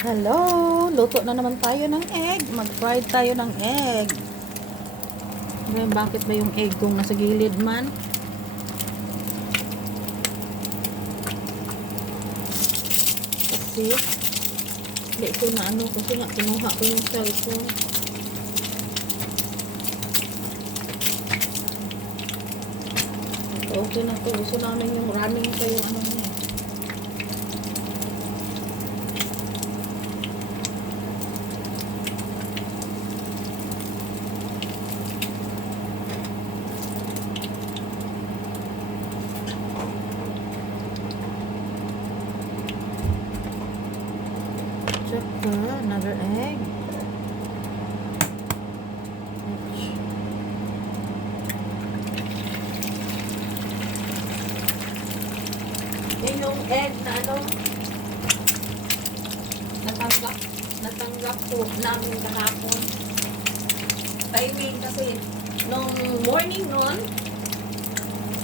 Hello! Luto na naman tayo ng egg. Mag-fried tayo ng egg. Ngayon, bakit ba yung egg kung nasa gilid man? Kasi, hindi ko na ano, kasi nga kinuha ko yung cellphone. Okay na to. Gusto namin yung running pa yung ano niya. Tsaka, another egg. Yan yung egg na ano, natanggap po namin kahapon. Timing kasi, nung morning nun,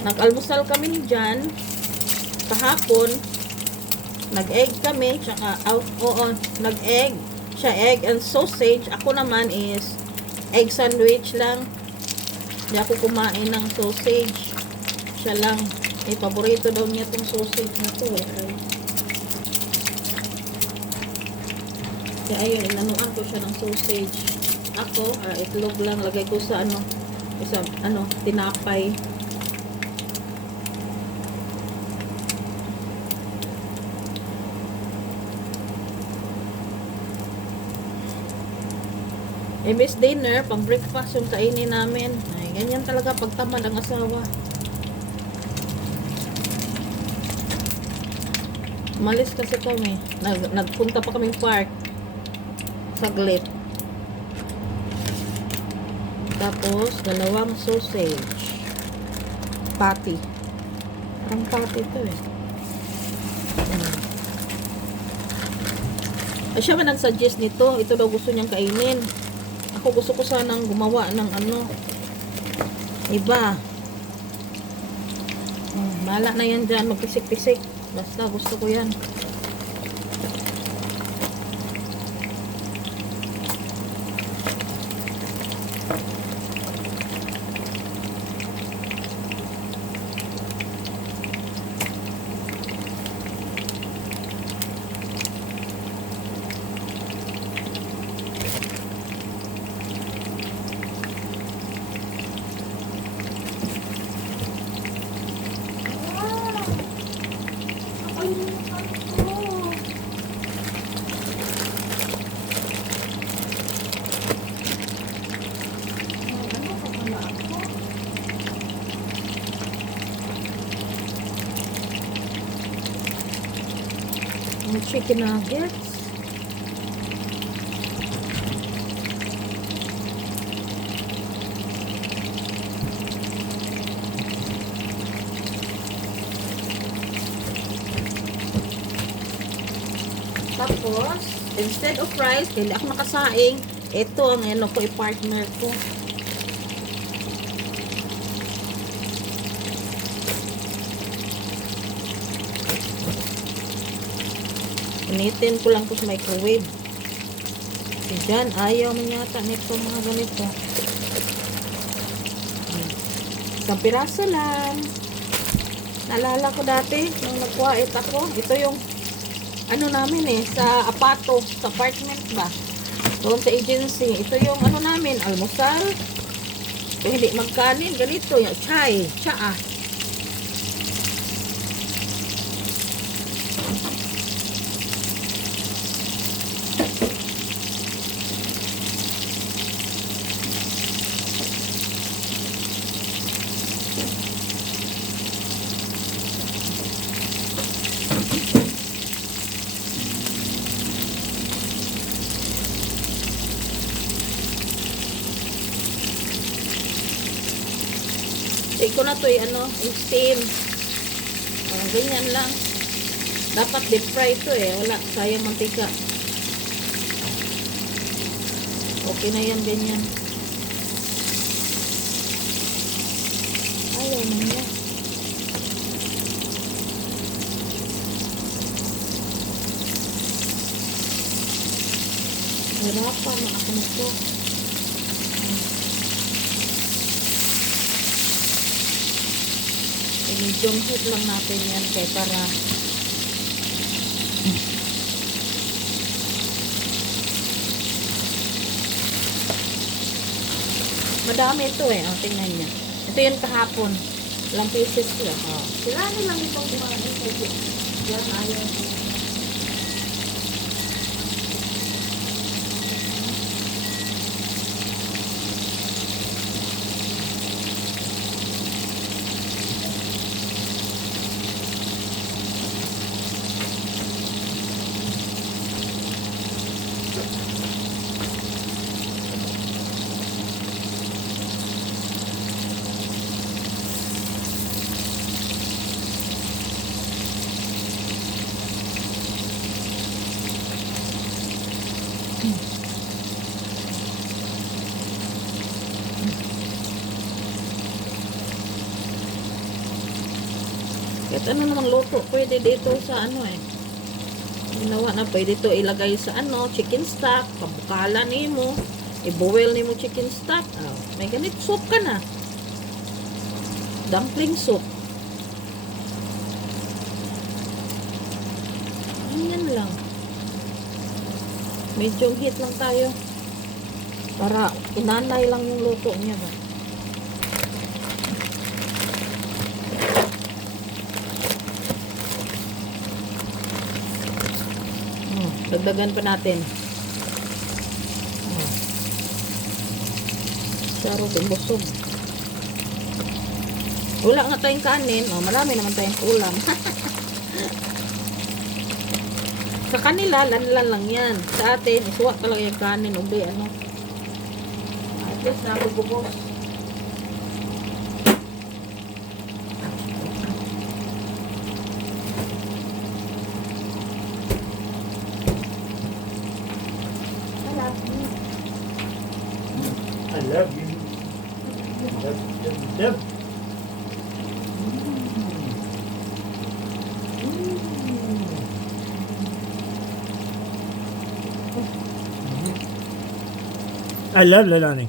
nag-almusal kami dyan, kahapon, nag-egg kami, tsaka, nag-egg, siya egg and sausage. Ako naman is, egg sandwich lang. Hindi ako kumain ng sausage. Siya lang. Paborito daw niya itong sausage na to. Kaya ayun, inanuan ko siya ng sausage. Ako, itlog lang. Lagay ko sa tinapay. Imbes dinner, pang breakfast yung kainin namin. Ay, ganyan talaga pagtamad ang asawa. Umalis kasi kami. Nagpunta pa kaming park. Saglit. Tapos, dalawang sausage. Patty. Parang patty ito eh. Siya man nag-suggest nito. Ito daw gusto niyang kainin. Ako gusto ko sanang gumawa ng iba. Bahala na yan dyan. Magpisik-pisik. Basta gusto ko yan. Chicken nuggets. Tapos, instead of rice, hindi ako nakasaing. Ito ang ko i-partner ko. Initin ko lang to sa microwave. Kasi dyan, ayaw man yata nito mga ganito. Isang piraso lang. Naalala ko dati, nung nagkuhait ako, ito yung namin sa apato, sa apartment ba? Doon sa agency. Ito yung namin, almusal. Kung hindi magkanin, ganito, yung chai, tsaa. Hindi ko na to i-steam. Ganyan lang. Dapat deep fry to wala, sayang mantika. Okay na yan, ganyan. Ayaw na niya. Hirapan na ako nito. Medium heat lang natin yan kaya para madami ito eh. O, tingnan niya. Ito yung kahapon. Ilang pieces lang. O. Sila lang itong kumain. Yan, ayaw. Kahit ano namang luto, pwede dito sa ano eh. Ginawa na, pwede to ilagay sa ano, chicken stock, kabukala nimo, i-boil nimo chicken stock. Oh, may ganit soup ka na. Dumpling soup. Ayan lang. Medyo heat lang tayo. Para inanay lang yung luto niya ba. Dagdagan pa natin. Sarap yung busog. Wala nga tayong kanin. Marami naman tayong ulam. Sa kanila, lanlan lang yan. Sa atin, isuwa talaga yung kanin. Ube, ano. At least, nakagubos. I love you. Love. I love Lalani.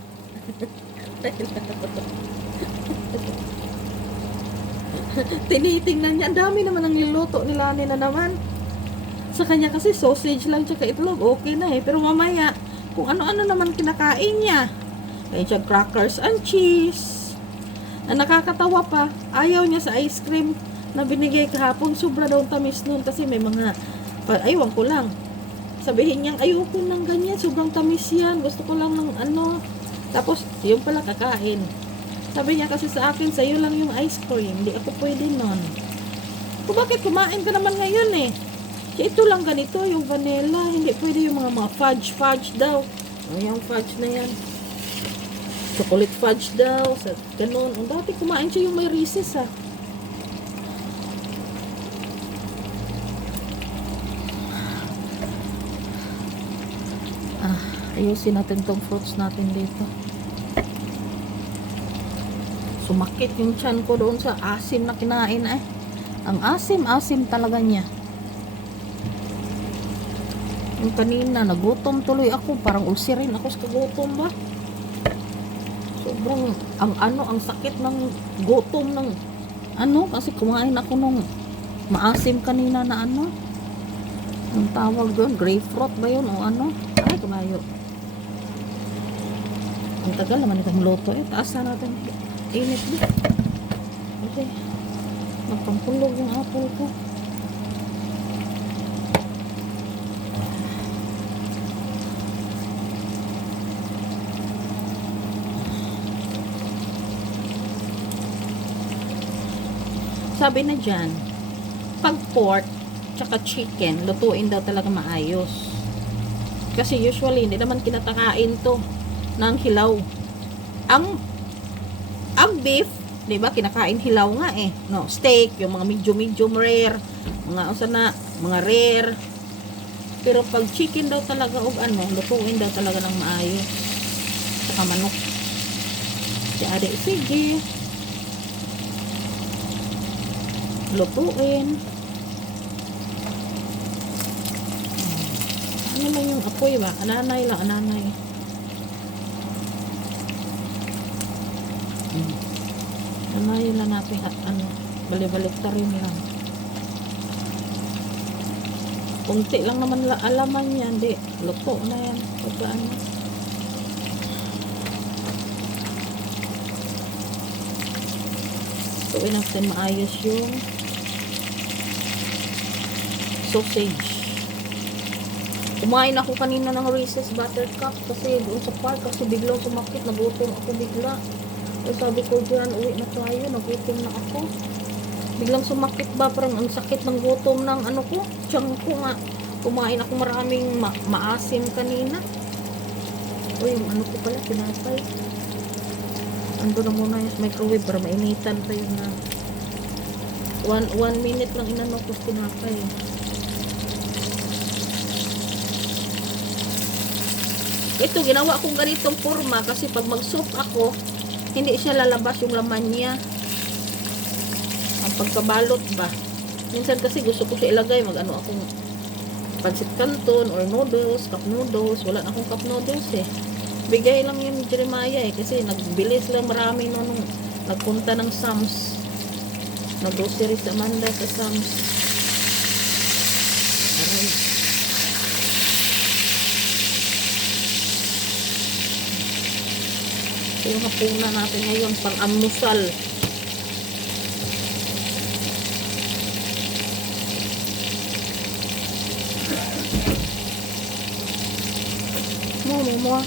Tinitingnan niya. Ang dami naman ang niluto nila na naman. Sa kanya kasi sausage lang tsaka itlog. Okay na eh. Pero mamaya, kung ano-ano naman kinakain niya. Kaya siya crackers and cheese. Ang nakakatawa pa, ayaw niya sa ice cream na binigay kahapon. Sobra daw tamis nun kasi may mga, aywan ko lang. Sabihin niyang, ayoko ng ganyan. Sobrang tamis yan. Gusto ko lang ng ano. Tapos, yung pala kakain. Sabi niya kasi sa akin, sa'yo lang yung ice cream. Hindi ako pwede nun. Kung bakit kumain ka naman ngayon eh. Ito lang ganito, yung vanilla. Hindi pwede yung mga fudge daw. Yung fudge na yan. Chocolate fudge daw. Sa ganun. Ang dati kumain siya yung may Reese's ah. Ayusin natin tong fruits natin dito. Sumakit yung tiyan ko doon sa asim na kinain eh. Ang asim-asim talaga niya. Yung kanina, nagutom tuloy ako. Parang ulcerin ako sa kagutom ba? Sobrang, ang sakit ng gutom ng, kasi kumain ako nung maasim kanina na ano. Ang tawag doon, grapefruit ba yun o ano? Ay, kumayo. Ang tagal naman itong luto eh. Taasan natin. Init din. Okay. Magpampulog yung apple ko. Sabi na dyan, pag pork tsaka chicken, lutuin daw talaga maayos. Kasi usually, hindi naman kinatakain to ng hilaw. Ang beef, 'di ba, kinakain hilaw nga eh. No, steak, yung mga medium rare, mga rare. Pero pag chicken daw talaga lutuin daw talaga ng maayos. Saka manok. Ade, sige. Lutuin. Ano lang yung apoy ba? Ananay lang, ananay. Ananay lang natin at ano, balik-balik rin lang. Kunti lang naman alaman yan, di. Luto na yan. Pagka ano. Tuwin natin maayos yung sausage. Kumain ako kanina ng Reese's Buttercup kasi doon sa park kasi biglang sumakit, nagutom ako bigla. So sabi ko dyan, uwi na tayo, nagutom na ako. Biglang sumakit ba, parang ang sakit ng gutom ng ano ko, tiyan ko nga. Kumain ako maraming maasim kanina. O yung ano ko pala, tinapay. Ando na muna yung microwave para mainitan pa yun na. 1 minute lang inano ko tinapay. Ito, ginawa kong ganitong forma kasi pag mag-soup ako, hindi siya lalabas yung laman niya. Ang pagkabalot ba. Minsan kasi gusto ko siya ilagay, mag-ano akong pancit canton or noodles, cup noodles. Wala na akong cup noodles eh. Bigay lang yun ni Jeremiah eh, kasi nagbilis lang marami nung nagpunta ng Sam's. Nag-grocery sa Amanda sa Sam's. Aray. Ito yung hapunan natin ngayon, pang-amusal. Mo.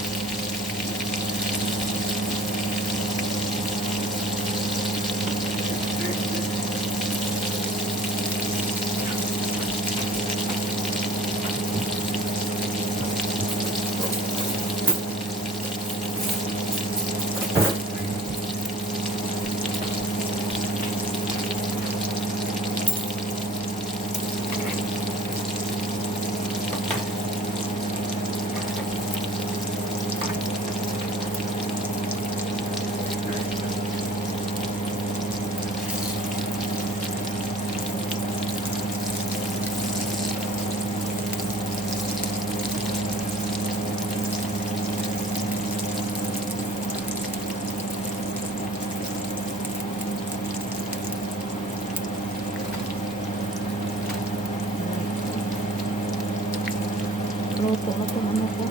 Luto na itong ano ko.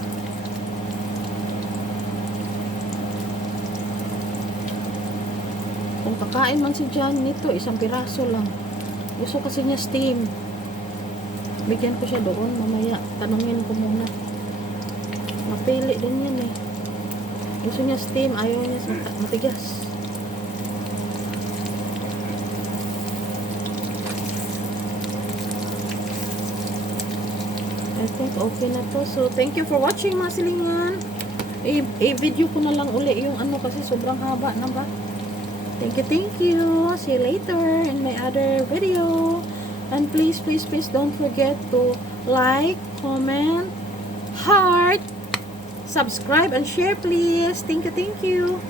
Kung kakain man si John nito, isang piraso lang. Gusto kasi niya steam. Bigyan ko siya doon mamaya. Tanungin ko muna. Mapili din yan eh. Gusto niya steam, ayaw niya matigas. I think okay na to. So, thank you for watching mga silingan. I-video ko na lang uli yung ano kasi sobrang haba na ba. Thank you. See you later in my other video. And please don't forget to like, comment, heart, subscribe, and share please. Thank you.